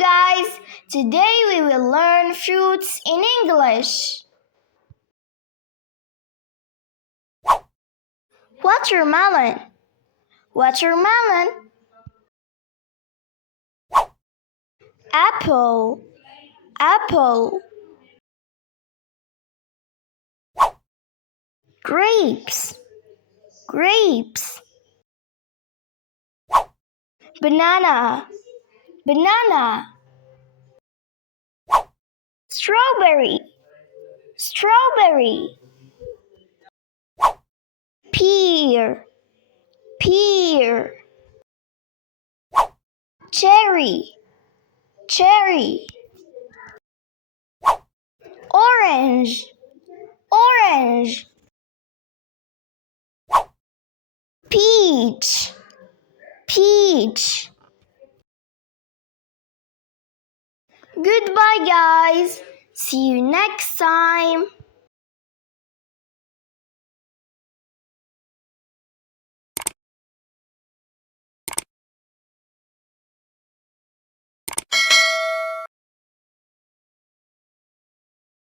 guys! Today we will learn fruits in English. Watermelon. Watermelon. Apple. Apple. Grapes. Grapes. Banana. Banana. Strawberry. Strawberry. Pear. Pear. Cherry. Cherry. Orange. Orange. Peach. Peach. Goodbye, guys. See you next time.